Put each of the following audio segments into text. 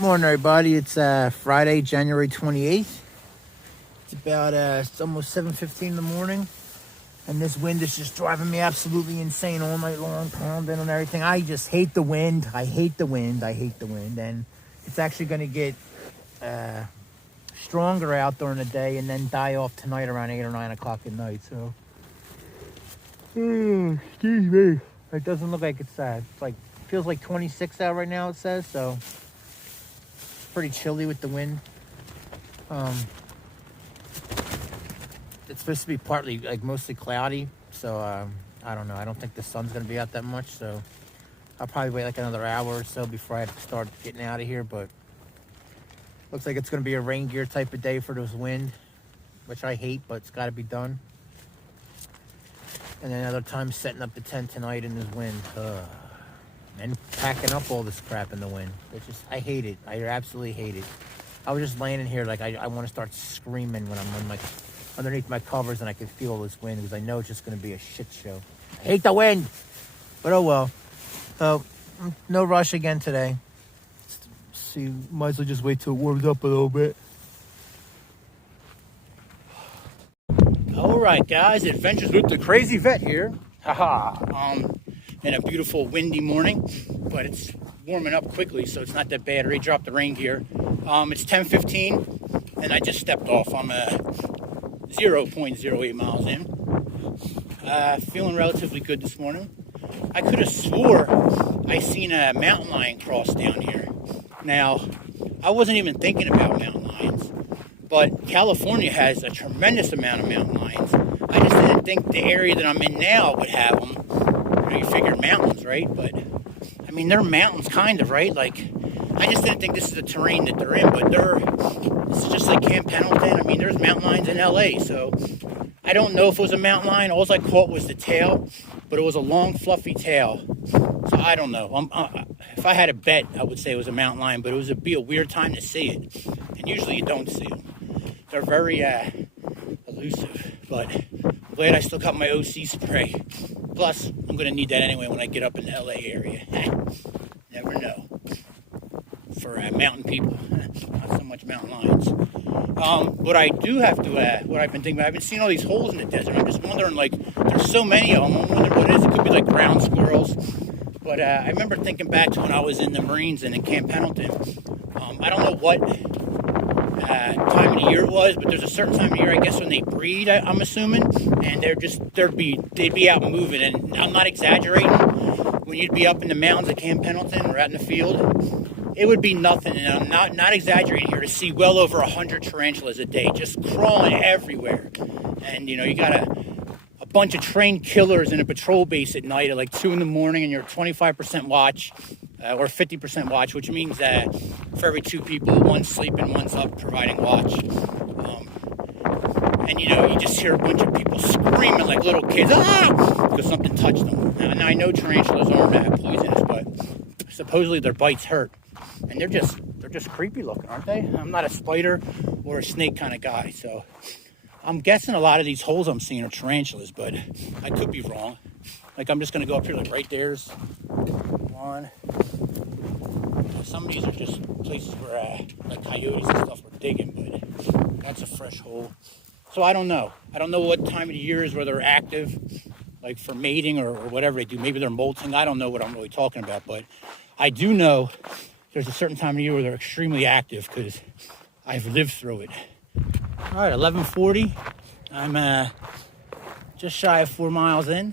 Morning, everybody. It's Friday, January 28th. It's about it's almost 7:15 in the morning, and this wind is just driving me absolutely insane all night long, pounding and everything. I just hate the wind. I hate the wind. And it's actually going to get stronger out during the day and then die off tonight around 8 or 9 o'clock at night. So, excuse me. It doesn't look like it's feels like 26 out right now. It says so. Pretty chilly with the wind. It's supposed to be partly, mostly cloudy, so I don't know. I don't think the sun's going to be out that much, so I'll probably wait another hour or so before I have to start getting out of here. But looks like it's going to be a rain gear type of day for this wind, which I hate, but it's got to be done. And then another time setting up the tent tonight in this wind. And packing up all this crap in the wind. I hate it. I absolutely hate it. I was just laying in here I want to start screaming when I'm underneath my covers and I can feel this wind because I know it's just going to be a shit show. I hate the wind! But oh well. So, no rush again today. See, might as well just wait till it warms up a little bit. Alright guys, Adventures with the Crazy Vet here. Haha. In a beautiful windy morning, but it's warming up quickly, so it's not that bad. I already dropped the rain gear. It's 10:15 and I just stepped off. I'm 0.08 miles in. Feeling relatively good this morning. I could have swore I seen a mountain lion cross down here. Now, I wasn't even thinking about mountain lions, but California has a tremendous amount of mountain lions. I just didn't think the area that I'm in now would have them. You figure mountains, right? But I mean, they're mountains kind of, right? I just didn't think this is the terrain that they're in, but this is just like Camp Pendleton. I mean, there's mountain lions in LA, so I don't know if it was a mountain lion. All I caught was the tail, but it was a long fluffy tail, so I don't know. If I had a bet, I would say it was a mountain lion, but it would be a weird time to see it, and usually you don't see them. They're very elusive, but I'm glad I still got my OC spray. Plus, I'm going to need that anyway when I get up in the LA area. Never know. For mountain people, not so much mountain lions. What I do have to, what I've been thinking about, I've been seeing all these holes in the desert. I'm just wondering, there's so many of them. I'm wondering what it is. It could be ground squirrels. But I remember thinking back to when I was in the Marines and in Camp Pendleton. I don't know what time of the year it was, but there's a certain time of year, I guess, when they breed, I'm assuming, and they'd be out moving, and I'm not exaggerating. When you'd be up in the mountains at Camp Pendleton or out in the field, it would be nothing, and I'm not exaggerating here, to see well over 100 tarantulas a day just crawling everywhere. And you got a bunch of trained killers in a patrol base at night at 2 in the morning, and you're at 25% watch or 50% watch, which means that for every 2 people, one's sleeping, one's up providing watch. And you just hear a bunch of people screaming like little kids, because something touched them. Now I know tarantulas aren't poisonous, but supposedly their bites hurt, and they're just creepy looking, aren't they? I'm not a spider or a snake kind of guy, so I'm guessing a lot of these holes I'm seeing are tarantulas, but I could be wrong. I'm just gonna go up here, right there's one. Some of these are just places where coyotes and stuff were digging, but that's a fresh hole. So I don't know. I don't know what time of the year is where they're active, for mating or whatever they do. Maybe they're molting. I don't know what I'm really talking about, but I do know there's a certain time of the year where they're extremely active because I've lived through it. All right, 11:40. I'm just shy of 4 miles in.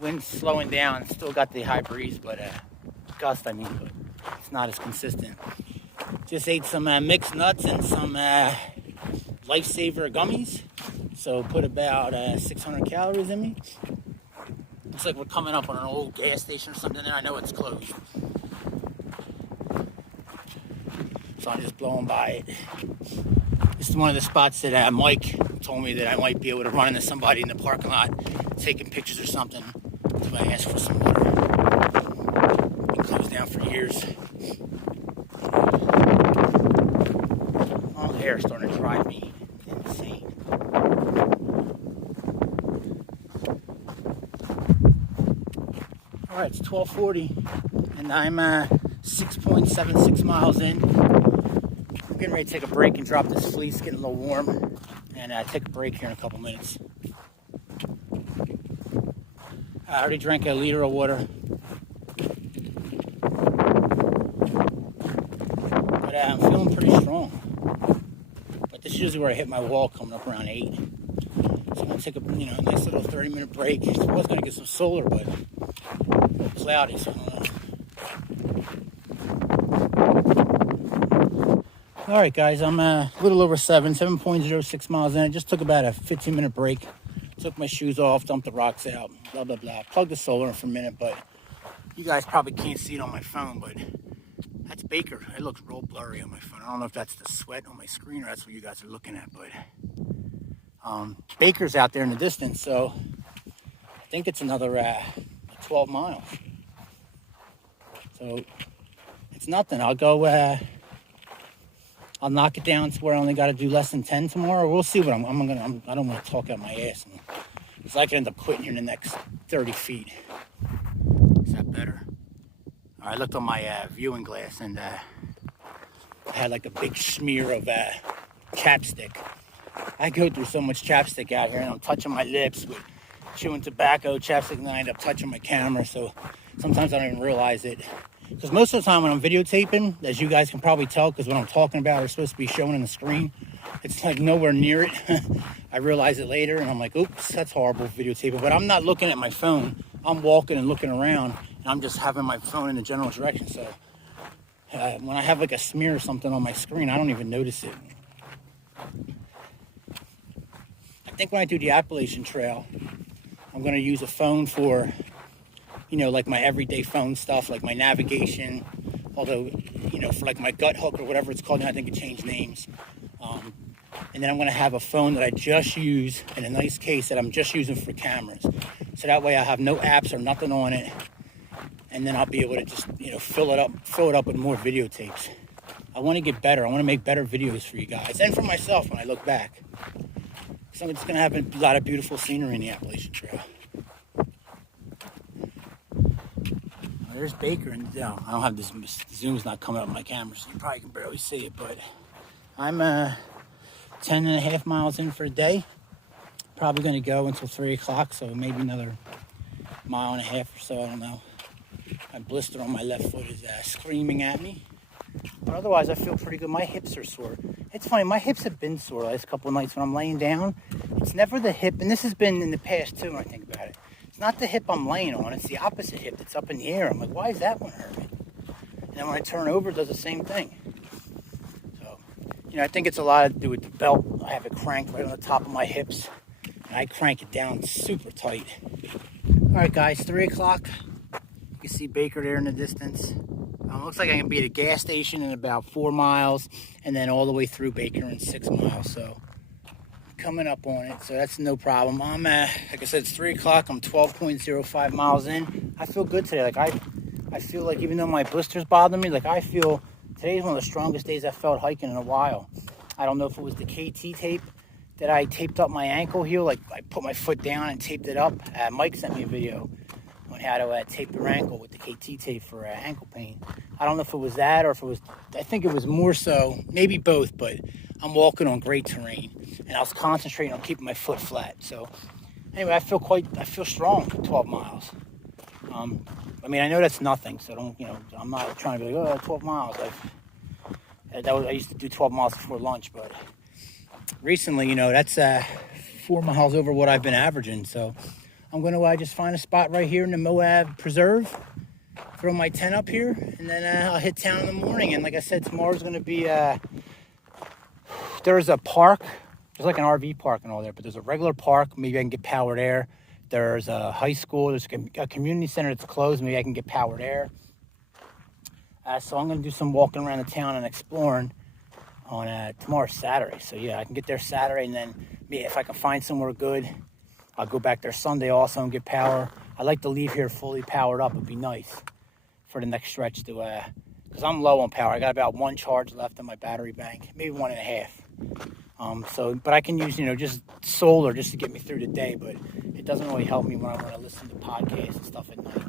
Wind's slowing down. Still got the high breeze, but gust, but it's not as consistent. Just ate some mixed nuts and some Lifesaver gummies. So put about 600 calories in me. Looks like we're coming up on an old gas station or something there. I know it's closed. So I'm just blowing by it. This is one of the spots that Mike told me that I might be able to run into somebody in the parking lot taking pictures or something. So I asked for some water. Been closed down for years. All hair starting to drive me insane. All Alright, it's 12:40 and I'm 6.76 miles in. I'm getting ready to take a break and drop this fleece, getting a little warm, and take a break here in a couple minutes. I already drank a liter of water. But I'm feeling pretty strong. But this is usually where I hit my wall coming up around 8. So I'm going to take a nice little 30-minute break. I was going to get some solar, but a little cloudy, so I don't know. Alright guys, I'm a little over 7.06 miles in. I just took about a 15-minute break. Took my shoes off, dumped the rocks out, blah, blah, blah. Plugged the solar in for a minute, but you guys probably can't see it on my phone, but that's Baker. It looks real blurry on my phone. I don't know if that's the sweat on my screen or that's what you guys are looking at, but Baker's out there in the distance, so I think it's another 12 miles. So it's nothing. I'll go, I'll knock it down to where I only got to do less than 10 tomorrow. We'll see what I don't want to talk out my ass. Because I could end up quitting here in the next 30 feet. Is that better? All right, I looked on my viewing glass and I had like a big smear of chapstick. I go through so much chapstick out here and I'm touching my lips with chewing tobacco, chapstick, and I end up touching my camera. So sometimes I don't even realize it. Because most of the time when I'm videotaping, as you guys can probably tell, because what I'm talking about is supposed to be shown on the screen, it's like nowhere near it. I realize it later and I'm like, oops, that's horrible videotaping. But I'm not looking at my phone. I'm walking and looking around and I'm just having my phone in the general direction. So when I have like a smear or something on my screen, I don't even notice it. I think when I do the Appalachian Trail, I'm going to use a phone for, like my everyday phone stuff, like my navigation, although, for like my gut hook or whatever it's called now, I think it changed names. And then I'm going to have a phone that I just use in a nice case that I'm just using for cameras. So that way I have no apps or nothing on it. And then I'll be able to just, fill it up with more videotapes. I want to get better. I want to make better videos for you guys and for myself when I look back. So it's going to have a lot of beautiful scenery in the Appalachian Trail. There's Baker, and I don't have this, zoom's not coming up on my camera, so you probably can barely see it, but I'm 10.5 miles in for the day. Probably going to go until 3 o'clock, so maybe another 1.5 miles or so, I don't know. My blister on my left foot is screaming at me, but otherwise I feel pretty good. My hips are sore. It's funny, my hips have been sore the last couple of nights when I'm laying down. It's never the hip, and this has been in the past too when I think about it. It's not the hip I'm laying on, it's the opposite hip that's up in the air. I'm like, why is that one hurting? And then when I turn over, it does the same thing. So, I think it's a lot to do with the belt. I have it cranked right on the top of my hips, and I crank it down super tight. All right, guys, 3 o'clock. You can see Baker there in the distance. Looks like I can be at a gas station in about 4 miles, and then all the way through Baker in 6 miles. So coming up on it, so that's no problem. I'm like I said, it's 3 o'clock. I'm 12.05 miles in. I feel good today. Like I feel like even though my blisters bother me, like I feel today's one of the strongest days I've felt hiking in a while. I don't know if it was the KT tape that I taped up my ankle heel. Like I put my foot down and taped it up. Mike sent me a video on how to tape your ankle with the KT tape for ankle pain. I don't know if it was that or if it was, I think it was more so, maybe both, but I'm walking on great terrain and I was concentrating on keeping my foot flat. So anyway, I feel strong for 12 miles. I mean, I know that's nothing, so don't, I'm not trying to be like, 12 miles. I used to do 12 miles before lunch, but recently, that's 4 miles over what I've been averaging. So I'm going to just find a spot right here in the Moab Preserve, throw my tent up here, and then I'll hit town in the morning. And like I said, tomorrow's going to be, there's a park. There's like an RV park and all there, but there's a regular park. Maybe I can get powered air. There's a high school. There's a community center that's closed. Maybe I can get powered air. So I'm going to do some walking around the town and exploring on tomorrow's Saturday. So yeah, I can get there Saturday, and then if I can find somewhere good, I'll go back there Sunday also and get power. I like to leave here fully powered up. It'd be nice for the next stretch to, because I'm low on power. I got about 1 charge left on my battery bank, maybe 1.5. But I can use, just solar just to get me through the day, but it doesn't really help me when I want to listen to podcasts and stuff at night.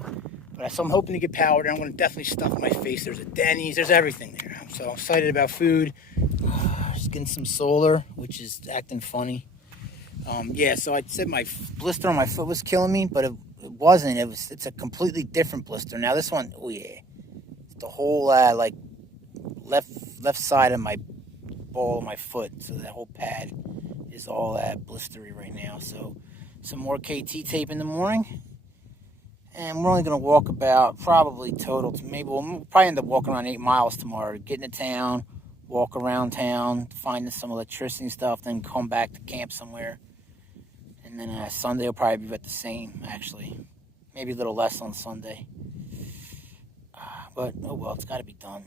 But so I'm hoping to get power there. I'm going to definitely stuff my face. There's a Denny's. There's everything there. I'm so excited about food. Just getting some solar, which is acting funny. Yeah, so I said my blister on my foot was killing me, but it wasn't. It's a completely different blister. Now this one, oh yeah, it's the whole like left side of my ball of my foot. So that whole pad is all blistery right now. So some more KT tape in the morning. And we're only going to walk about, probably total, we'll probably end up walking around 8 miles tomorrow. Get into town, walk around town, find some electricity stuff, then come back to camp somewhere. And then Sunday will probably be about the same, actually. Maybe a little less on Sunday. But, oh well, it's got to be done.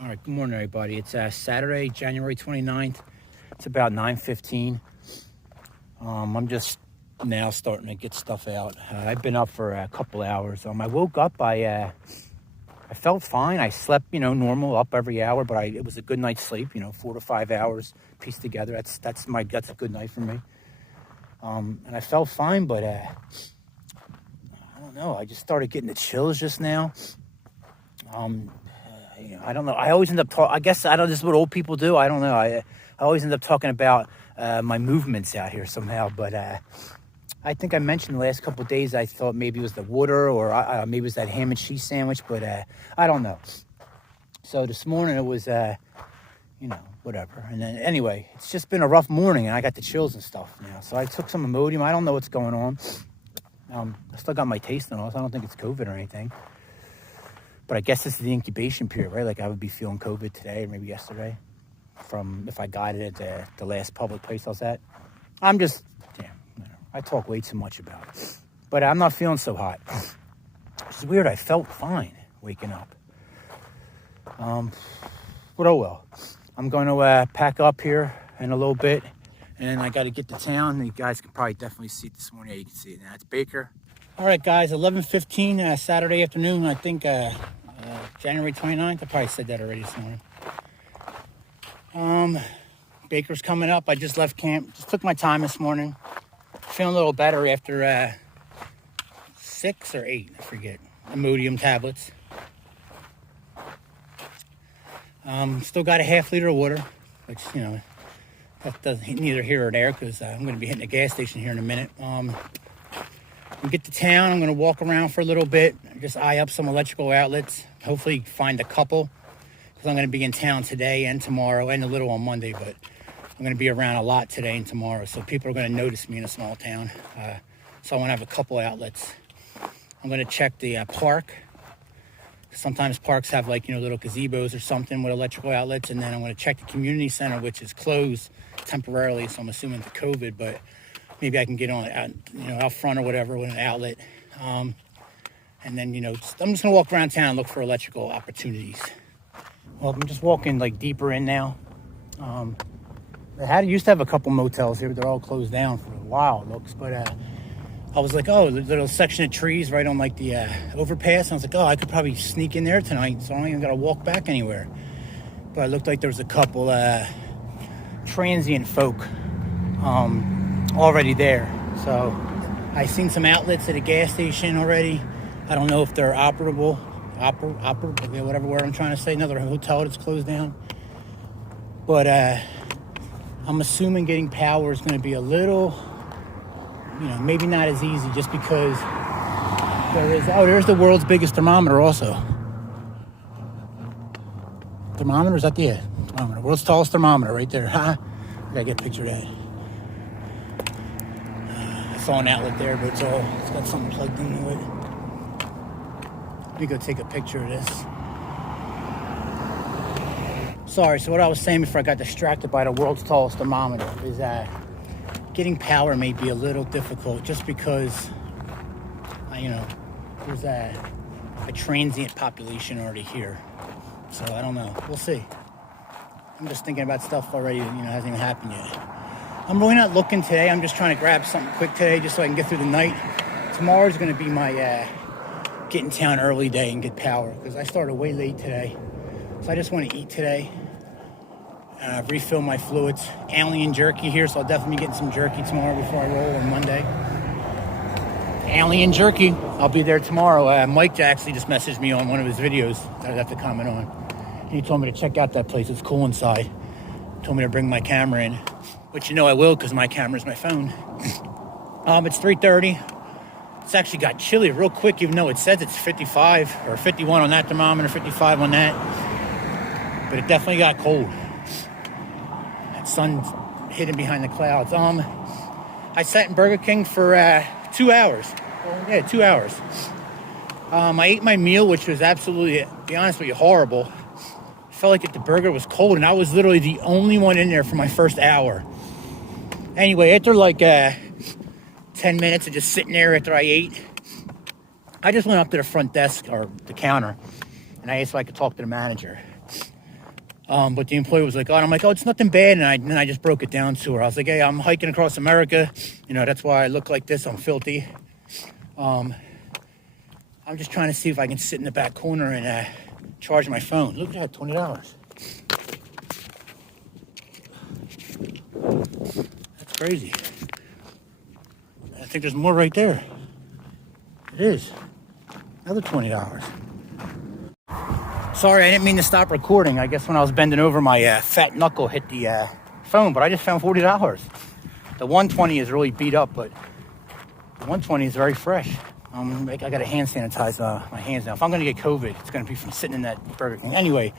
All right, good morning, everybody. It's Saturday, January 29th. It's about 9:15. I'm just now starting to get stuff out. I've been up for a couple hours. I woke up, I felt fine. I slept, normal, up every hour, but it was a good night's sleep, 4 to 5 hours pieced together. That's a good night for me. And I felt fine, but I don't know. I just started getting the chills just now. I don't know. I always end up talking. I guess I don't. This is what old people do. I don't know. I always end up talking about my movements out here somehow, but. I think I mentioned the last couple of days I thought maybe it was the water or maybe it was that ham and cheese sandwich, but I don't know. So this morning it was, whatever. And then anyway, it's just been a rough morning and I got the chills and stuff now. So I took some Imodium. I don't know what's going on. I still got my taste and all, so I don't think it's COVID or anything. But I guess this is the incubation period, right? Like I would be feeling COVID today or maybe yesterday from if I got it at the last public place I was at. I talk way too much about it. But I'm not feeling so hot. It's weird. I felt fine waking up. But oh well. I'm going to pack up here in a little bit. And I got to get to town. You guys can probably definitely see it this morning. Yeah, you can see it now. It's Baker. All right, guys. 11:15 Saturday afternoon. I think January 29th. I probably said that already this morning. Baker's coming up. I just left camp. Just took my time this morning. Feeling a little better after 6 or 8, I forget, Imodium tablets. Still got a half liter of water, which, that doesn't neither here or there because I'm going to be hitting a gas station here in a minute. When we get to town, I'm going to walk around for a little bit, just eye up some electrical outlets, hopefully find a couple because I'm going to be in town today and tomorrow and a little on Monday, but I'm going to be around a lot today and tomorrow, so people are going to notice me in a small town. So I want to have a couple outlets. I'm going to check the park. Sometimes parks have little gazebos or something with electrical outlets, and then I'm going to check the community center, which is closed temporarily, so I'm assuming the COVID, but maybe I can get on out front or whatever with an outlet. And then, I'm just going to walk around town and look for electrical opportunities. Well, I'm just walking deeper in now. They used to have a couple motels here, but they're all closed down for a while, it looks. But I was like, oh, there's a little section of trees right on the overpass. And I was like, oh, I could probably sneak in there tonight, so I don't even got to walk back anywhere. But it looked like there was a couple transient folk already there. So I seen some outlets at a gas station already. I don't know if they're operable, whatever word I'm trying to say. Another hotel that's closed down. But I'm assuming getting power is going to be a little, maybe not as easy just because there's the world's biggest thermometer also. Thermometer, is that the thermometer? World's tallest thermometer right there, huh? I gotta get a picture of that. I saw an outlet there, but it's got something plugged into it. Let me go take a picture of this. Sorry, so what I was saying before I got distracted by the world's tallest thermometer is that getting power may be a little difficult just because, there's a transient population already here. So I don't know. We'll see. I'm just thinking about stuff already that, hasn't even happened yet. I'm really not looking today. I'm just trying to grab something quick today just so I can get through the night. Tomorrow's going to be my get in town early day and get power because I started way late today. So I just want to eat today. Refill my fluids. Alien jerky here, so I'll definitely be getting some jerky tomorrow before I roll on Monday. Alien jerky. I'll be there tomorrow. Mike actually just messaged me on one of his videos that I have to comment on. And he told me to check out that place. It's cool inside. Told me to bring my camera in, which you know I will because my camera's my phone. It's 3:30. It's actually got chilly real quick, even though it says it's 55 or 51 on that thermometer, 55 on that. But it definitely got cold. That sun's hidden behind the clouds. I sat in Burger King for 2 hours. Well, yeah, 2 hours. I ate my meal, which was absolutely, to be honest with you, horrible. Felt like the burger was cold, and I was literally the only one in there for my first hour. Anyway, after like 10 minutes of just sitting there after I ate, I just went up to the front desk or the counter, and I asked if I could talk to the manager. But the employee was like, oh, and I'm like, oh, it's nothing bad. And then I just broke it down to her. I was like, hey, I'm hiking across America. You know, that's why I look like this. I'm filthy. I'm just trying to see if I can sit in the back corner and charge my phone. Look at that, $20. That's crazy. I think there's more right there. It is. Another $20. Sorry, I didn't mean to stop recording. I guess when I was bending over, my fat knuckle hit the phone, but I just found $40. The 120 is really beat up, but the 120 is very fresh. I got to hand sanitize my hands now. If I'm going to get COVID, it's going to be from sitting in that Burger King. Anyway,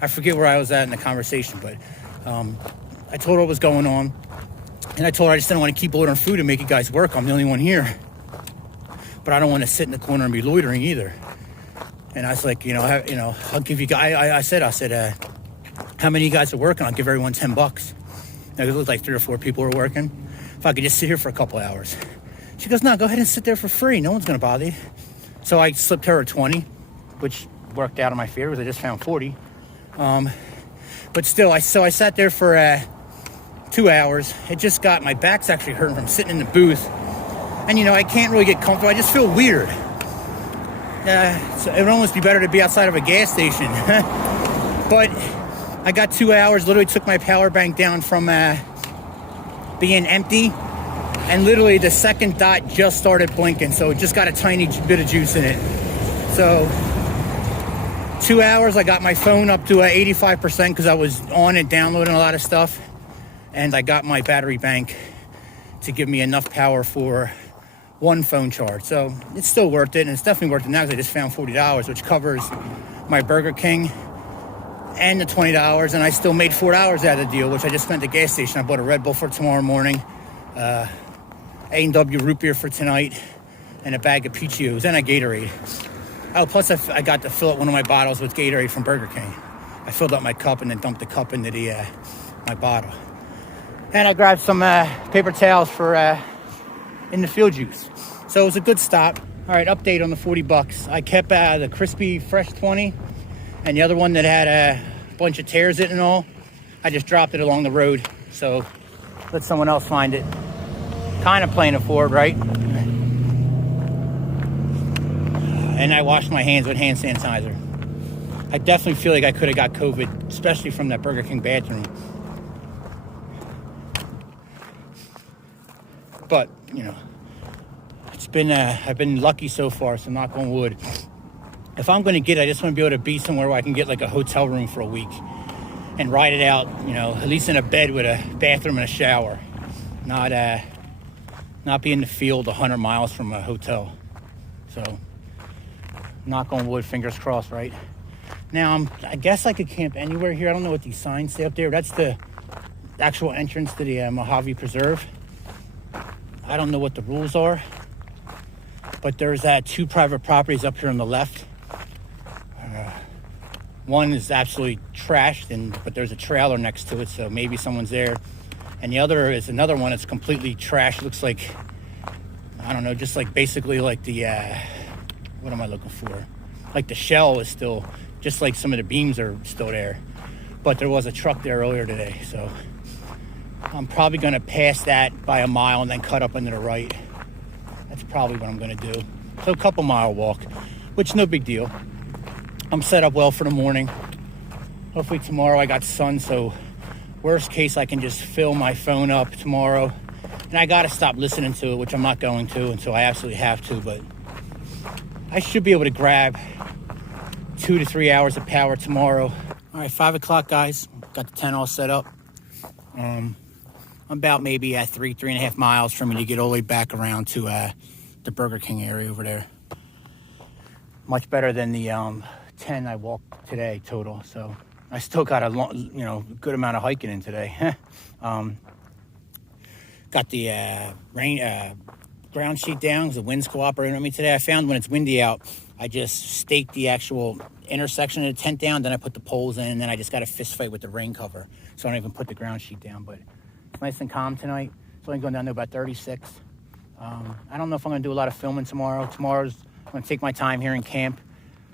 I forget where I was at in the conversation, but I told her what was going on, and I told her I just didn't want to keep ordering food and make you guys work. I'm the only one here, but I don't want to sit in the corner and be loitering either. And I was like, I'll give you guys. I said, how many of you guys are working? I'll give everyone $10. Now, it looked like 3 or 4 people were working. If I could just sit here for a couple hours. She goes, no, go ahead and sit there for free. No one's going to bother you. So I slipped her a 20, which worked out in my favor because I just found 40. But still, I sat there for 2 hours. It just got, my back's actually hurting from sitting in the booth. And, I can't really get comfortable. I just feel weird. So it would almost be better to be outside of a gas station. But I got 2 hours, literally took my power bank down from being empty. And literally the second dot just started blinking. So it just got a tiny bit of juice in it. So 2 hours, I got my phone up to 85% because I was on it downloading a lot of stuff. And I got my battery bank to give me enough power for one phone charge. So it's still worth it, and it's definitely worth it now because I just found $40, which covers my Burger King and the $20, and I still made $4 out of the deal, which I just spent at the gas station. I bought a Red Bull for tomorrow morning, A&W root beer for tonight, and a bag of Peachios, and a Gatorade. Oh, plus I got to fill up one of my bottles with Gatorade from Burger King. I filled up my cup and then dumped the cup into my bottle. And I grabbed some paper towels for in the field juice. So it was a good stop. All right, update on the $40. I kept the crispy fresh 20, and the other one that had a bunch of tears in it and all, I just dropped it along the road. So let someone else find it. Kind of playing it forward, right? And I washed my hands with hand sanitizer. I definitely feel like I could have got COVID, especially from that Burger King bathroom. But, it's been, I've been lucky so far, so knock on wood. If I'm going to get it, I just want to be able to be somewhere where I can get like a hotel room for a week and ride it out, at least in a bed with a bathroom and a shower. Not be in the field 100 miles from a hotel. So, knock on wood, fingers crossed, right? Now, I guess I could camp anywhere here. I don't know what these signs say up there. That's the actual entrance to the Mojave Preserve. I don't know what the rules are, but there's 2 private properties up here on the left. One is absolutely trashed, but there's a trailer next to it, so maybe someone's there. And the other is another one that's completely trashed. Looks like, I don't know, just like basically like the, what am I looking for? Like the shell is still, just like some of the beams are still there. But there was a truck there earlier today, so I'm probably going to pass that by a mile and then cut up into the right. That's probably what I'm going to do. So a couple mile walk, which no big deal. I'm set up well for the morning. Hopefully tomorrow I got sun, so worst case I can just fill my phone up tomorrow And I got to stop listening to it, which I'm not going to until I absolutely have to. But I should be able to grab 2 to 3 hours of power tomorrow. All right, 5 o'clock, guys. Got the tent all set up. I'm about maybe at 3.5 miles from me to get all the way back around to the Burger King area over there. Much better than the 10 I walked today total. So I still got a long, good amount of hiking in today. Got the ground sheet down because the wind's cooperating with me today. I found when it's windy out, I just staked the actual intersection of the tent down, then I put the poles in, and then I just got a fist fight with the rain cover. So I don't even put the ground sheet down, but it's nice and calm tonight. It's only going down to about 36. I don't know if I'm going to do a lot of filming tomorrow. Tomorrow's I'm going to take my time here in camp.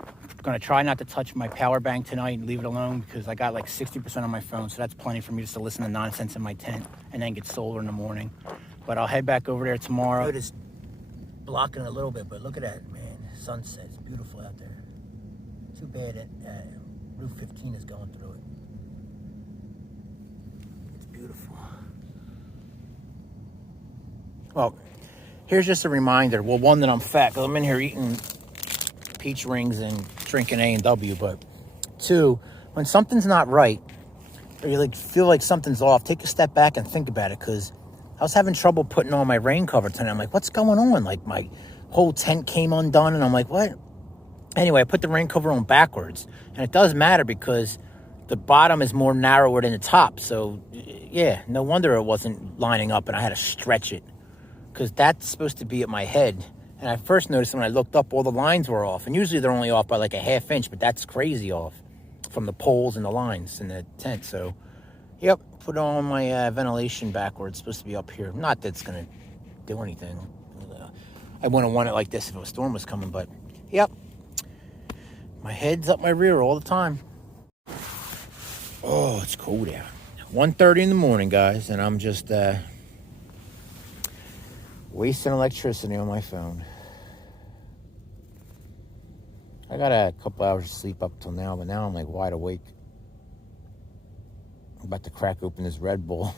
I'm going to try not to touch my power bank tonight and leave it alone because I got like 60% on my phone, so that's plenty for me just to listen to nonsense in my tent and then get solar in the morning. But I'll head back over there tomorrow. It is blocking a little bit, but look at that, man. Sunset. It's beautiful out there. Too bad that Route 15 is going through it. It's beautiful. Well, here's just a reminder. Well, one, that I'm fat because I'm in here eating peach rings and drinking A&W. But two, when something's not right or you feel like something's off, take a step back and think about it, because I was having trouble putting on my rain cover tonight. I'm like, what's going on? Like, my whole tent came undone, and I'm like, what? Anyway, I put the rain cover on backwards, and it does matter because the bottom is more narrower than the top. So, yeah, no wonder it wasn't lining up, and I had to stretch it because that's supposed to be at my head. And I first noticed when I looked up, all the lines were off, and usually they're only off by like a ½ inch, but that's crazy off from the poles and the lines in the tent. So, yep, put on my ventilation backwards. It's supposed to be up here. Not that it's going to do anything. I wouldn't want it like this if a storm was coming, but yep. My head's up my rear all the time. Oh, it's cold out. 1:30 in the morning, guys, and I'm just wasting electricity on my phone. I got a couple hours of sleep up till now, but now I'm like wide awake. I'm about to crack open this Red Bull.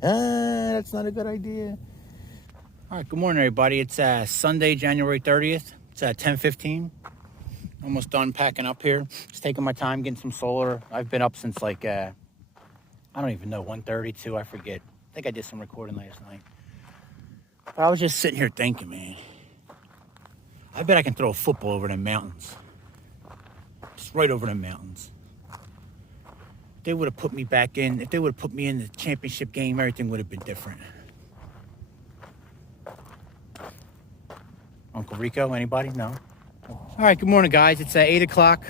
That's not a good idea. All right, good morning, everybody. It's Sunday, January 30th. It's 10:15. Almost done packing up here. Just taking my time, getting some solar. I've been up since like, I don't even know, 1:32, I forget. I think I did some recording last night. But I was just sitting here thinking, man, I bet I can throw a football over them mountains. Just right over them mountains. If they would have put me back in, if they would have put me in the championship game, everything would have been different. Uncle Rico, anybody? No? All right, good morning, guys. It's 8 o'clock,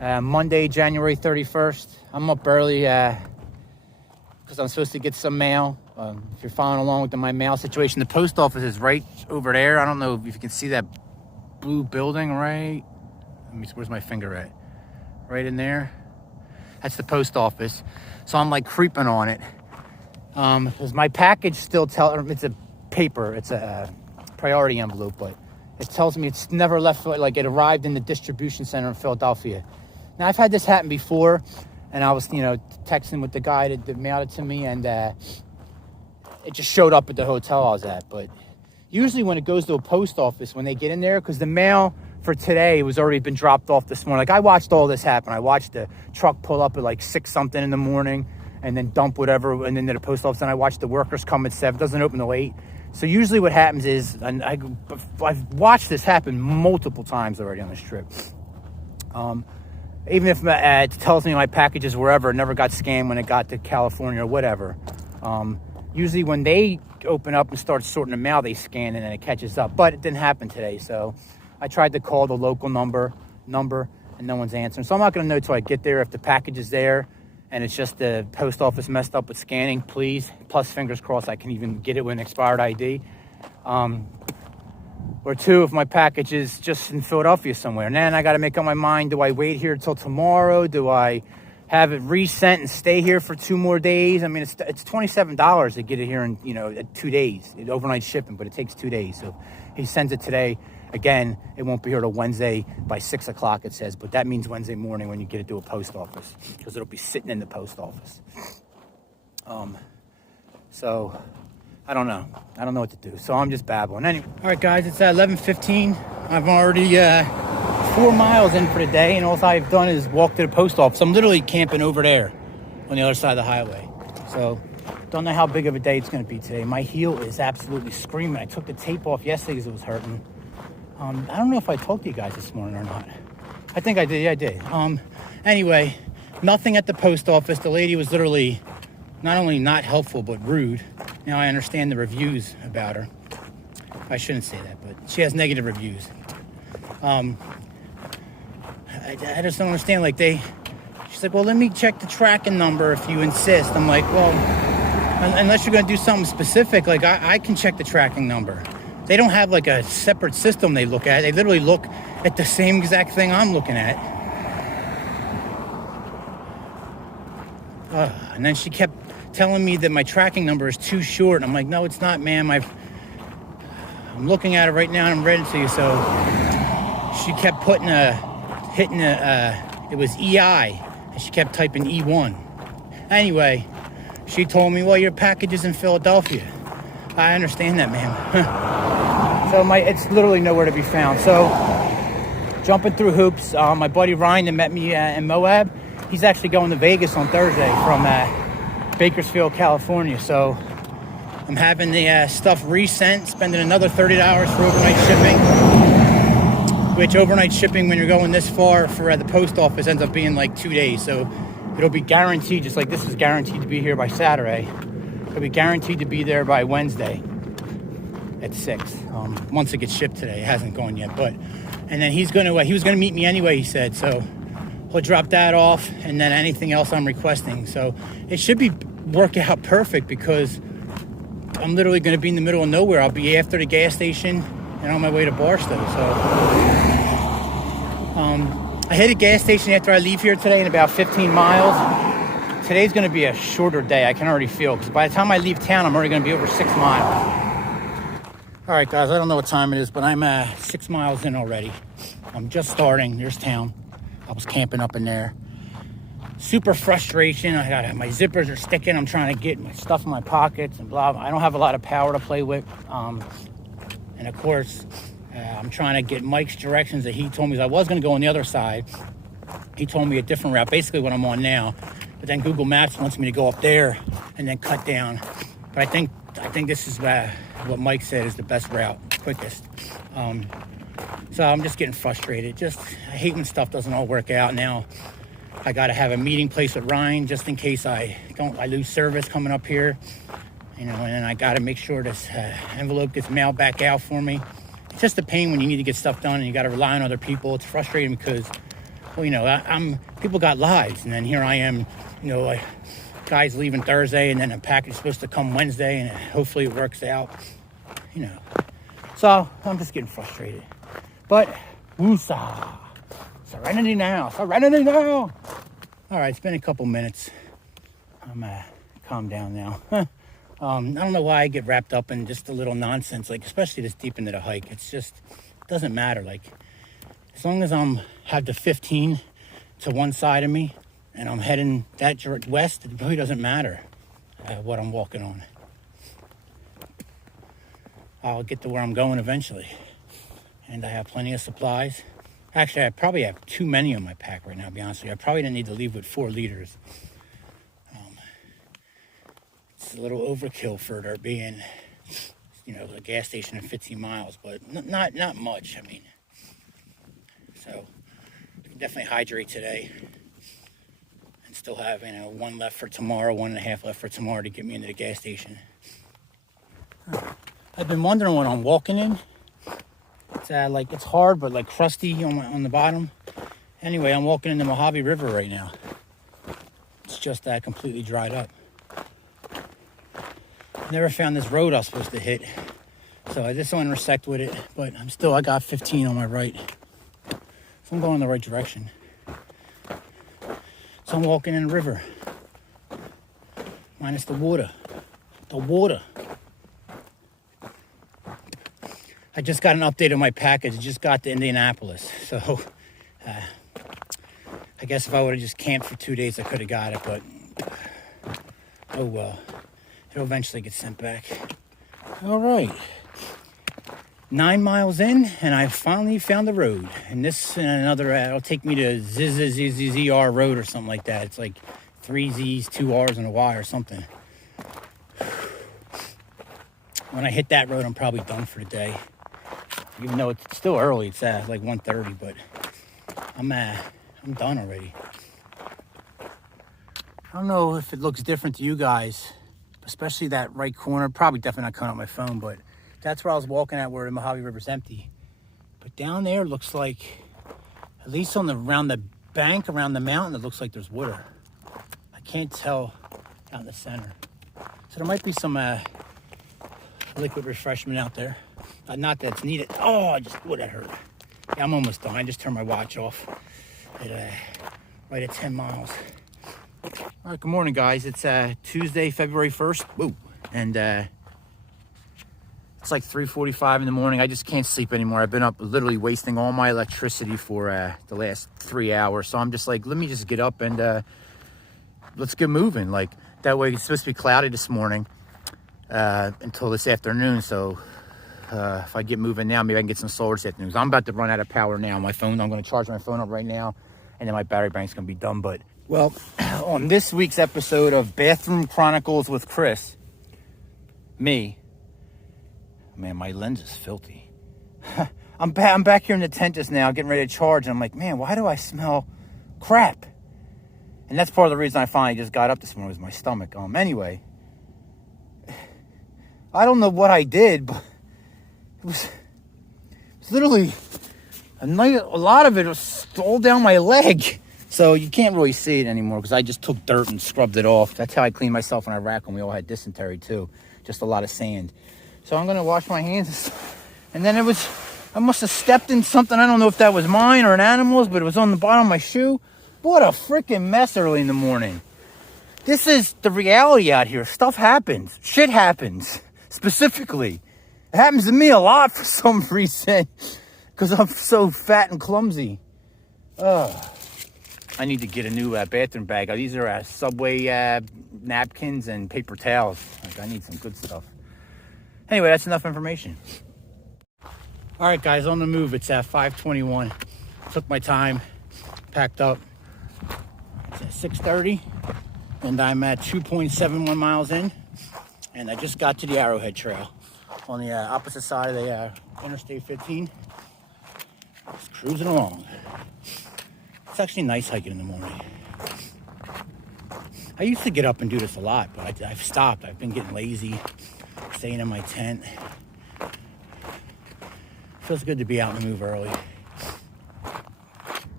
Monday, January 31st. I'm up early because I'm supposed to get some mail. If you're following along with my mail situation, the post office is right over there. I don't know if you can see that blue building, right? Where's my finger at? Right in there. That's the post office. So I'm like creeping on it because my package still it's a paper. It's a priority envelope, but it tells me it's never left, like it arrived in the distribution center in Philadelphia. Now, I've had this happen before, and I was, texting with the guy that mailed it to me, and it just showed up at the hotel I was at. But usually when it goes to a post office, when they get in there, because the mail for today was already been dropped off this morning. Like, I watched all this happen. I watched the truck pull up at like 6-something in the morning and then dump whatever, and then to the post office, and I watched the workers come at 7. It doesn't open till 8. So usually what happens is, and I've watched this happen multiple times already on this trip. Even if it tells me my packages wherever, it never got scanned when it got to California or whatever. Usually when they open up and start sorting them out, they scan it and it catches up. But it didn't happen today, so I tried to call the local number, and no one's answering. So I'm not going to know until I get there if the package is there. And it's just the post office messed up with scanning, please. Plus, fingers crossed, I can even get it with an expired ID. Or two, if my package is just in Philadelphia somewhere. And then I got to make up my mind, do I wait here till tomorrow? Do I have it resent and stay here for 2 more days? I mean, it's $27 to get it here in, 2 days. Overnight shipping, but it takes 2 days. So he sends it today. Again, it won't be here till Wednesday by 6 o'clock, it says. But that means Wednesday morning when you get it to a post office, because it'll be sitting in the post office. So I don't know. I don't know what to do. So I'm just babbling. Anyway. All right, guys, it's 11:15. I'm already 4 miles in for the day, and all I've done is walk to the post office. I'm literally camping over there on the other side of the highway. So don't know how big of a day it's going to be today. My heel is absolutely screaming. I took the tape off yesterday because it was hurting. I don't know if I talked to you guys this morning or not. I think I did. Yeah, I did. Anyway, nothing at the post office. The lady was literally not only not helpful, but rude. Now I understand the reviews about her. I shouldn't say that, but she has negative reviews. I just don't understand. Like she's like, well, let me check the tracking number if you insist. I'm like, well, unless you're going to do something specific, like I can check the tracking number. They don't have like a separate system they look at. They literally look at the same exact thing I'm looking at. And then she kept telling me that my tracking number is too short. I'm like, no, it's not, ma'am. I'm looking at it right now and I'm ready to you. So she kept it was EI, and she kept typing E1. Anyway, she told me, well, your package is in Philadelphia. I understand that, ma'am. So it's literally nowhere to be found. So jumping through hoops, my buddy Ryan that met me in Moab, he's actually going to Vegas on Thursday from Bakersfield, California. So I'm having the stuff resent, spending another $30 for overnight shipping, which overnight shipping when you're going this far for the post office ends up being like 2 days. So it'll be guaranteed, just like this is guaranteed to be here by Saturday. It'll be guaranteed to be there by Wednesday at 6. Once it gets shipped today, it hasn't gone yet. And then he was gonna meet me anyway, he said. So he'll drop that off, and then anything else I'm requesting. So it should work out perfect because I'm literally going to be in the middle of nowhere. I'll be after the gas station and on my way to Barstow. So I hit a gas station after I leave here today in about 15 miles. Today's going to be a shorter day. I can already feel, because by the time I leave town, I'm already going to be over 6 miles. All right, guys, I don't know what time it is, but I'm 6 miles in already. I'm just starting. There's town. I was camping up in there. Super frustration. My zippers are sticking. I'm trying to get my stuff in my pockets and blah. I don't have a lot of power to play with. And of course, I'm trying to get Mike's directions that he told me I was going to go on the other side. He told me a different route, basically what I'm on now. But then Google Maps wants me to go up there and then cut down. But I think this is what Mike said is the best route, quickest. So I'm just getting frustrated. I hate when stuff doesn't all work out. Now I got to have a meeting place with Ryan just in case I lose service coming up here. And then I got to make sure this envelope gets mailed back out for me. It's just a pain when you need to get stuff done and you got to rely on other people. It's frustrating because, people got lives, and then here I am, guys leaving Thursday, and then a package is supposed to come Wednesday, and hopefully it works out, So I'm just getting frustrated. But, woosah. Serenity now. Serenity now. All right, it's been a couple minutes. I'm calmed down now. I don't know why I get wrapped up in just a little nonsense, like especially this deep into the hike. It's just, it doesn't matter. Like, as long as have the 15 to one side of me and I'm heading that west, it really doesn't matter what I'm walking on. I'll get to where I'm going eventually. And I have plenty of supplies. Actually, I probably have too many on my pack right now, to be honest with you. I probably didn't need to leave with 4 liters. It's a little overkill for there being, a gas station in 15 miles, but not much. I mean, so I can definitely hydrate today and still have, 1 left for tomorrow, 1.5 left for tomorrow to get me into the gas station. I've been wondering what I'm walking in. It's it's hard, but like crusty on the bottom. Anyway, I'm walking in the Mojave River right now. It's just completely dried up. Never found this road I was supposed to hit, so I just intersect with it. But I got 15 on my right, so I'm going in the right direction. So I'm walking in the river, minus the water. The water. I just got an update on my package. It just got to Indianapolis. So I guess if I would have just camped for 2 days, I could have got it. But oh well. It'll eventually get sent back. All right. 9 miles in, and I finally found the road. And this and another, it'll take me to ZZZZR Road or something like that. It's like 3 Z's, 2 R's, and a Y or something. When I hit that road, I'm probably done for the day. Even though it's still early, it's like 1:30, but I'm done already. I don't know if it looks different to you guys, especially that right corner. Probably definitely not coming on my phone, but that's where I was walking at, where the Mojave River's empty. But down there looks like, at least around the bank, around the mountain, it looks like there's water. I can't tell down the center. So there might be some liquid refreshment out there. Not that it's needed. Oh, that hurt. Yeah, I'm almost done. I just turned my watch off right at 10 miles. All right, good morning, guys. It's Tuesday, February 1st. Whoa. And it's like 3:45 in the morning. I just can't sleep anymore. I've been up literally wasting all my electricity for the last 3 hours. So I'm just like, let me just get up and let's get moving. Like, that way it's supposed to be cloudy this morning until this afternoon. So if I get moving now, maybe I can get some solar this afternoon. I'm about to run out of power now. My phone, I'm going to charge my phone up right now, and then my battery bank's going to be done. But, well, on this week's episode of Bathroom Chronicles with Chris, man, my lens is filthy. I'm back here in the tent just now, getting ready to charge, and I'm like, man, why do I smell crap? And that's part of the reason I finally just got up this morning, was my stomach. Anyway, I don't know what I did, but it was literally a lot of it was all down my leg. So you can't really see it anymore because I just took dirt and scrubbed it off. That's how I cleaned myself in Iraq when we all had dysentery too. Just a lot of sand. So I'm going to wash my hands. And then I must have stepped in something. I don't know if that was mine or an animal's, but it was on the bottom of my shoe. What a freaking mess early in the morning. This is the reality out here. Stuff happens. Shit happens. Specifically. It happens to me a lot for some reason. Because I'm so fat and clumsy. I need to get a new bathroom bag. These are Subway napkins and paper towels. Like, I need some good stuff. Anyway, that's enough information. All right, guys, on the move. It's at 5:21. Took my time, packed up. It's at 6:30, and I'm at 2.71 miles in. And I just got to the Arrowhead Trail on the opposite side of the Interstate 15. Just cruising along. It's actually nice hiking in the morning. I used to get up and do this a lot, but I've stopped. I've been getting lazy, staying in my tent. Feels good to be out and move early. All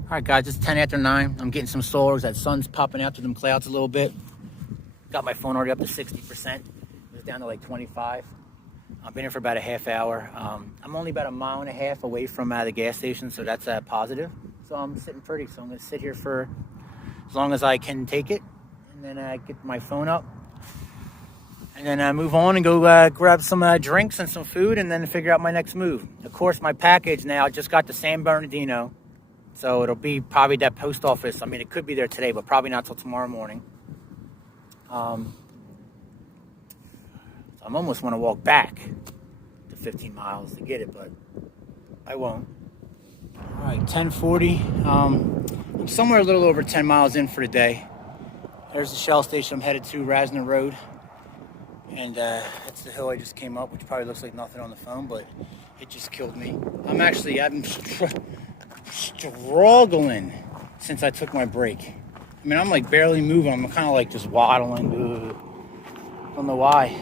right, guys, it's 10 after 9. I'm getting some solars. That sun's popping out through them clouds a little bit. Got my phone already up to 60%. It was down to like 25. I've been here for about a half hour. I'm only about 1.5 miles away from the gas station, so that's positive. So I'm sitting pretty. So I'm going to sit here for as long as I can take it, and then get my phone up, and then move on and go grab some drinks and some food, and then figure out my next move. Of course, my package now, I just got to San Bernardino, so it'll be probably that post office. I mean, it could be there today, but probably not till tomorrow morning. So I'm almost want to walk back to 15 miles to get it, but I won't. All right, 10:40. I'm somewhere a little over 10 miles in for the day. There's the Shell station I'm headed to, Rasner Road. And that's the hill I just came up, which probably looks like nothing on the phone, but it just killed me. I'm struggling since I took my break. I mean, I'm like barely moving. I'm kind of like just waddling. Don't know why.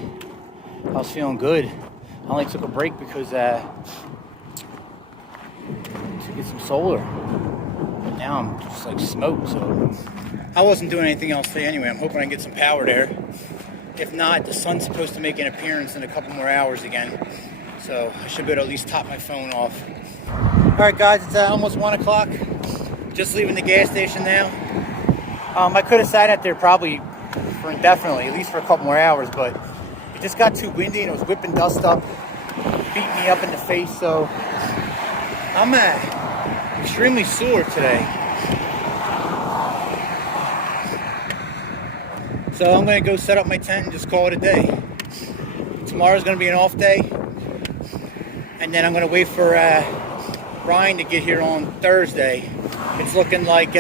I was feeling good. I only took a break because to get some solar. But now I'm just like smoked, so I wasn't doing anything else today anyway. I'm hoping I can get some power there. If not, the sun's supposed to make an appearance in a couple more hours again. So I should be able to at least top my phone off. All right, guys, it's almost 1 o'clock. Just leaving the gas station now. I could have sat out there probably for indefinitely, at least for a couple more hours, but it just got too windy and it was whipping dust up, beating me up in the face. So I'm extremely sore today. So I'm going to go set up my tent and just call it a day. tomorrow's going to be an off day. And then I'm going to wait for Ryan to get here on Thursday. It's looking like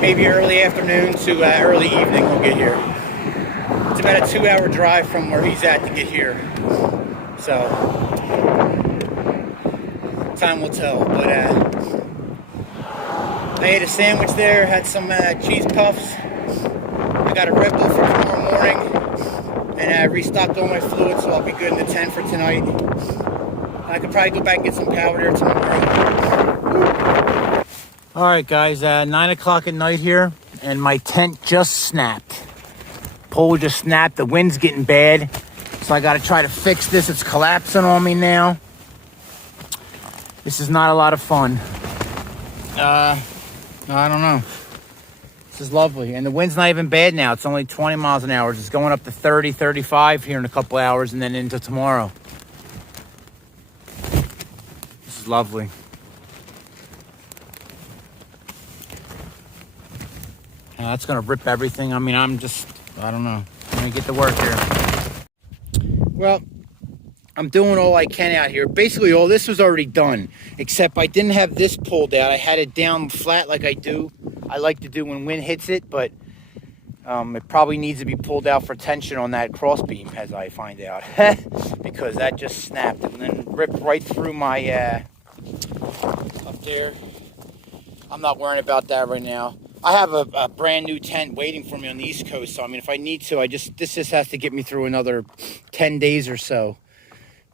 maybe early afternoon to early evening we'll get here. It's about a 2-hour drive from where he's at to get here. So, time will tell. But I ate a sandwich there, had some cheese puffs. I got a Red Bull for tomorrow morning. And I restocked all my fluids, so I'll be good in the tent for tonight. I could probably go back and get some powder tomorrow. Alright guys, 9 o'clock at night here, and my tent just snapped. Pole just snapped, the wind's getting bad, so I gotta try to fix this. It's collapsing on me now. This is not a lot of fun. I don't know. This is lovely, and the wind's not even bad now. It's only 20 miles an hour. It's going up to 30, 35 here in a couple hours, and then into tomorrow. This is lovely. That's gonna rip everything. I mean, I don't know. I'm gonna get to work here. Well, I'm doing all I can out here. Basically, all this was already done, except I didn't have this pulled out. I had it down flat like I like to do when wind hits it, but it probably needs to be pulled out for tension on that cross beam, as I find out, because that just snapped and then ripped right through my up there. I'm not worrying about that right now. I have a brand new tent waiting for me on the East Coast, so I mean, if I need to, this just has to get me through another 10 days or so.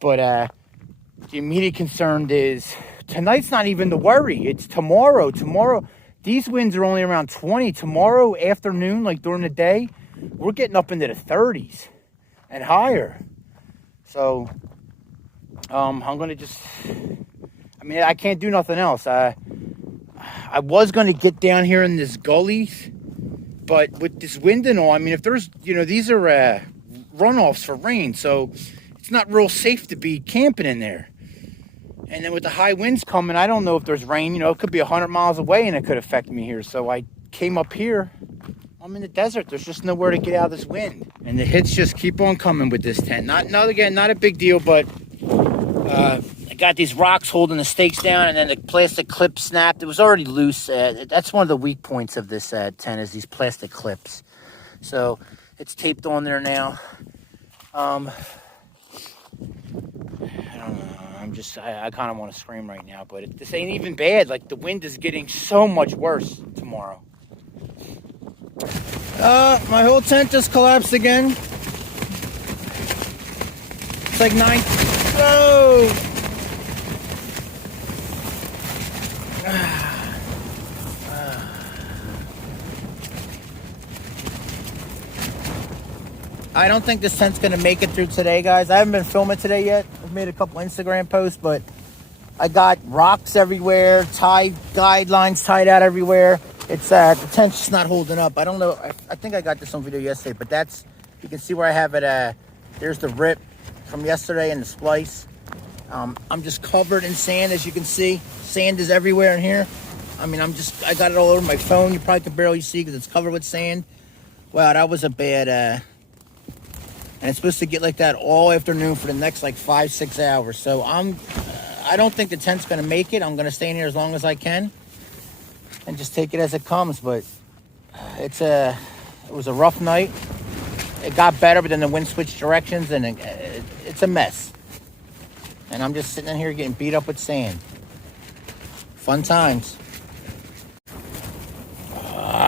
But the immediate concern is tonight's not even the worry. It's tomorrow. Tomorrow, these winds are only around 20. Tomorrow afternoon, like during the day, we're getting up into the 30s and higher. So I'm gonna I can't do nothing else. I was going to get down here in this gully, but with this wind and all, I mean, if there's, these are runoffs for rain, so it's not real safe to be camping in there. And then with the high winds coming, I don't know if there's rain, it could be 100 miles away and it could affect me here. So I came up here. I'm in the desert. There's just nowhere to get out of this wind. And the hits just keep on coming with this tent. Not a big deal, but I got these rocks holding the stakes down, and then the plastic clip snapped. It was already loose. That's one of the weak points of this tent is these plastic clips. So it's taped on there now. I don't know. I kind of want to scream right now, but this ain't even bad. Like, the wind is getting so much worse tomorrow. My whole tent just collapsed again. It's like 9. Whoa! I don't think this tent's going to make it through today, guys. I haven't been filming today yet. I've made a couple Instagram posts, but I got rocks everywhere, guidelines tied out everywhere. It's the tent's just not holding up. I don't know. I think I got this on video yesterday, but you can see where I have it. There's the rip from yesterday and the splice. I'm just covered in sand, as you can see. Sand is everywhere in here. I mean, I got it all over my phone. You probably can barely see because it's covered with sand. Wow, that was a bad, and it's supposed to get like that all afternoon for the next like 5-6 hours. So I don't think the tent's gonna make it. I'm gonna stay in here as long as I can and just take it as it comes. But it was a rough night. It got better, but then the wind switched directions and it's a mess. And I'm just sitting in here getting beat up with sand. Fun times.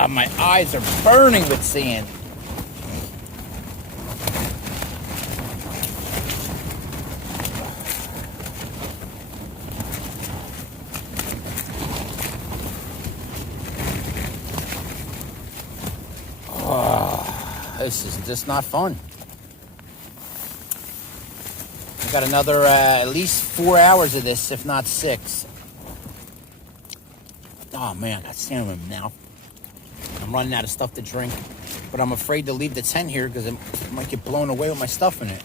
My eyes are burning with sand. This is just not fun. I got another at least 4 hours of this, if not 6. Oh man, I got sand in my mouth. I'm running out of stuff to drink, but I'm afraid to leave the tent here because it might get blown away with my stuff in it.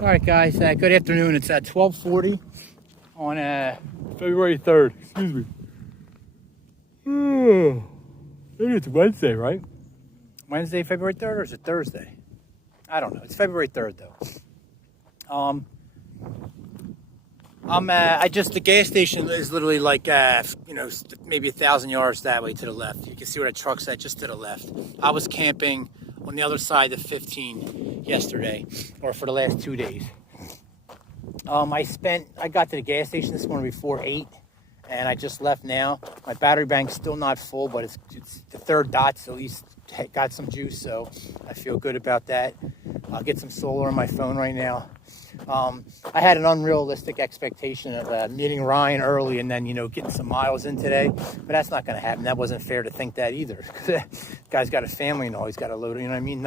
All right, guys, good afternoon. It's at 12:40 on February 3rd. Excuse me. think it's Wednesday, right? Wednesday, February 3rd, or is it Thursday? I don't know. It's February 3rd, though. The gas station is literally like, maybe 1,000 yards that way to the left. You can see where the truck's at, just to the left. I was camping on the other side of 15 yesterday, or for the last 2 days. I got to the gas station this morning before 8, and I just left now. My battery bank's still not full, but it's the third dot's at least got some juice, so I feel good about that. I'll get some solar on my phone right now. I had an unrealistic expectation of meeting Ryan early and then, getting some miles in today, but that's not going to happen. That wasn't fair to think that either. Guy's got a family and all, he's got a load, you know what I mean?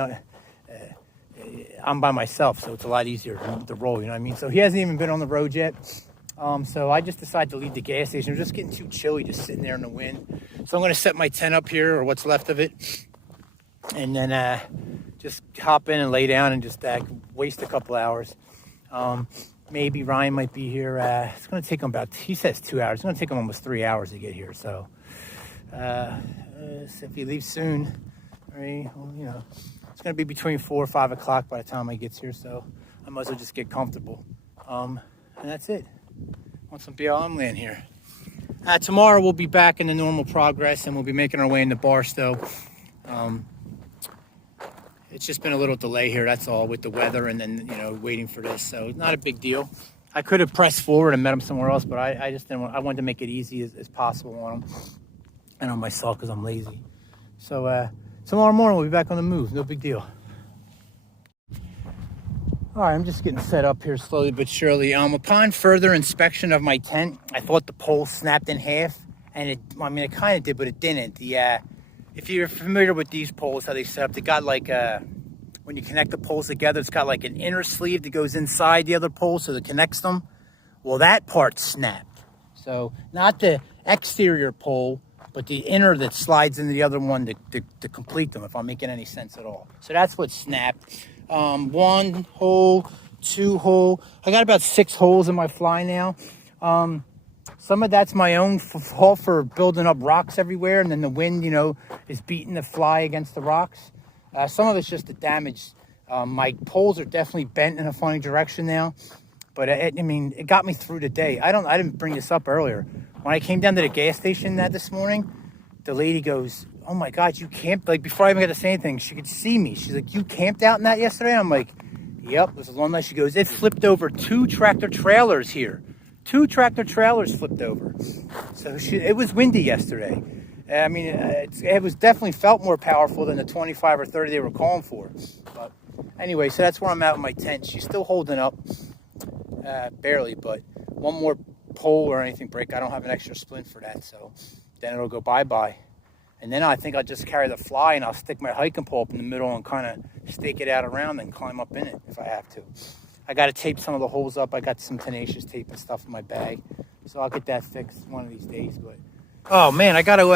I'm by myself, so it's a lot easier to roll, you know what I mean? So he hasn't even been on the road yet. So I just decided to leave the gas station. It was just getting too chilly, just sitting there in the wind. So I'm going to set my tent up here, or what's left of it, and then just hop in and lay down and just waste a couple hours. Maybe Ryan might be here. It's going to take him he says 2 hours. It's going to take him almost 3 hours to get here. So if he leaves soon, right, well, it's going to be between 4 or 5 o'clock by the time he gets here. So I might as well just get comfortable. And that's it. Want some BLM land here. Tomorrow we'll be back in the normal progress, and we'll be making our way into Barstow. It's just been a little delay here, that's all, with the weather and then, waiting for this. So not a big deal. I could have pressed forward and met him somewhere else, but I just didn't want, I wanted to make it easy as possible on him and on myself because I'm lazy. So tomorrow morning we'll be back on the move. No big deal. All right, I'm just getting set up here slowly but surely. Upon further inspection of my tent, I thought the pole snapped in half, and it kind of did, but it didn't. If you're familiar with these poles, how they set up, they got like, when you connect the poles together, it's got like an inner sleeve that goes inside the other pole so that connects them. Well, that part snapped. So not the exterior pole, but the inner that slides into the other one to complete them, if I'm making any sense at all. So that's what snapped. 1 hole, 2 hole. I got about 6 holes in my fly now. Some of that's my own fault for building up rocks everywhere, and then the wind, is beating the fly against the rocks. Some of it's just the damage. My poles are definitely bent in a funny direction now, but it got me through the day. I didn't bring this up earlier. When I came down to the gas station this morning, the lady goes, "Oh my God, you camped," like before I even got to say anything, she could see me. She's like, "You camped out in that yesterday?" I'm like, "Yep, it was a long night." She goes, "It flipped over 2 tractor trailers here. 2 tractor trailers flipped over." So it was windy yesterday. It was definitely felt more powerful than the 25 or 30 they were calling for. But anyway, so that's where I'm at with my tent. She's still holding up, barely, but one more pole or anything break, I don't have an extra splint for that. So then it'll go bye-bye. And then I think I'll just carry the fly and I'll stick my hiking pole up in the middle and kind of stake it out around and climb up in it if I have to. I got to tape some of the holes up. I got some tenacious tape and stuff in my bag. So I'll get that fixed one of these days. But oh man, I got to,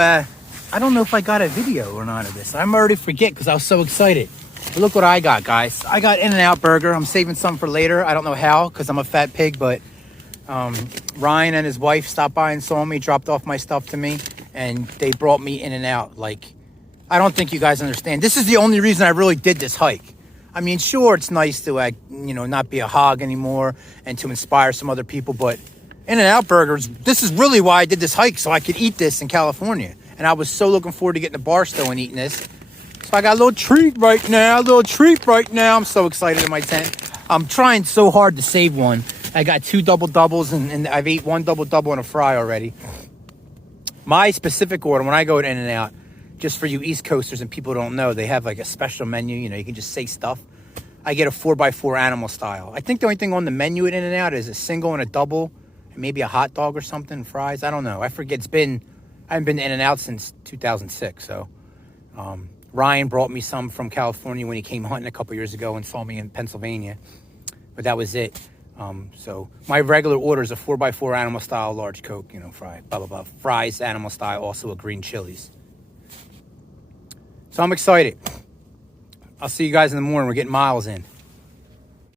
I don't know if I got a video or not of this. I'm already forget because I was so excited. But look what I got, guys. I got In-N-Out burger. I'm saving some for later. I don't know how because I'm a fat pig, but Ryan and his wife stopped by and saw me, dropped off my stuff to me, and they brought me In-N-Out. Like, I don't think you guys understand. This is the only reason I really did this hike. I mean, sure, it's nice to, not be a hog anymore and to inspire some other people, but In-N-Out burgers, this is really why I did this hike, so I could eat this in California. And I was so looking forward to getting to Barstow and eating this. So I got a little treat right now, I'm so excited in my tent. I'm trying so hard to save one. I got 2 double-doubles, and I've ate 1 double-double and a fry already. My specific order, when I go to In-N-Out, just for you East Coasters and people who don't know, they have like a special menu. You can just say stuff. I get a 4x4 animal style. I think the only thing on the menu at In-N-Out is a single and a double, and maybe a hot dog or something, fries. I don't know. I forget. I haven't been to In-N-Out since 2006. So Ryan brought me some from California when he came hunting a couple years ago and saw me in Pennsylvania. But that was it. So my regular order is a 4x4 animal style, large Coke, fry, blah, blah, blah. Fries, animal style, also a green chilies. So I'm excited. I'll see you guys in the morning. We're getting miles in.